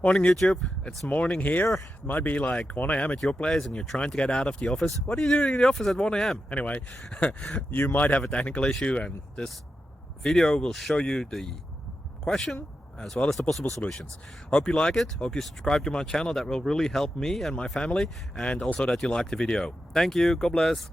Morning YouTube, it's morning here. It might be like 1 a.m. at your place and you're trying to get out of the office. What are you doing in the office at 1 a.m.? Anyway, you might have a technical issue and this video will show you the question as well as the possible solutions. Hope you like it, hope you subscribe to my channel. That will really help me and my family, and also that you like the video. Thank you, God bless.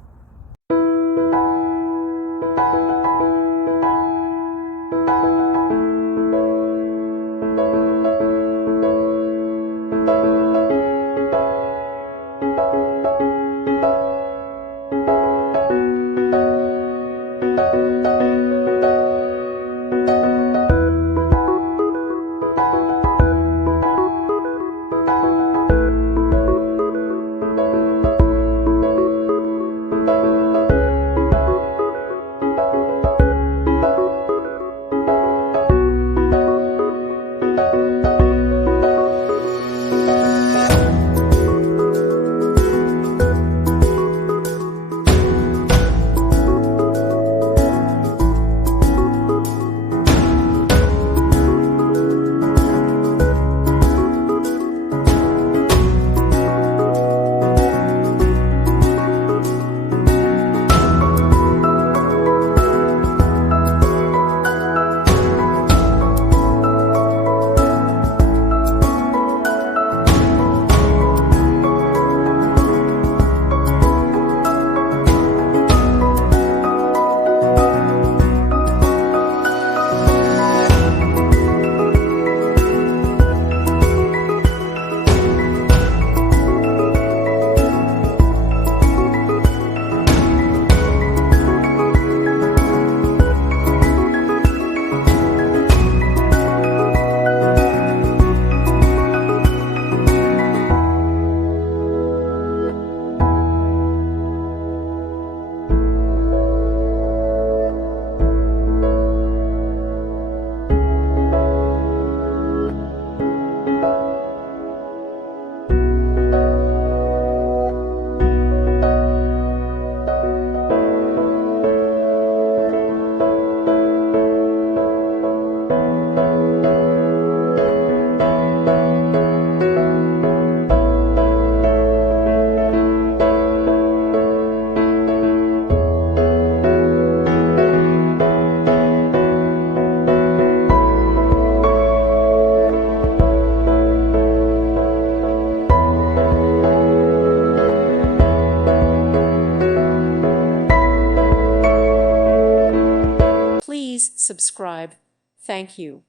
Please subscribe. Thank you.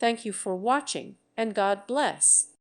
Thank you for watching, and God bless.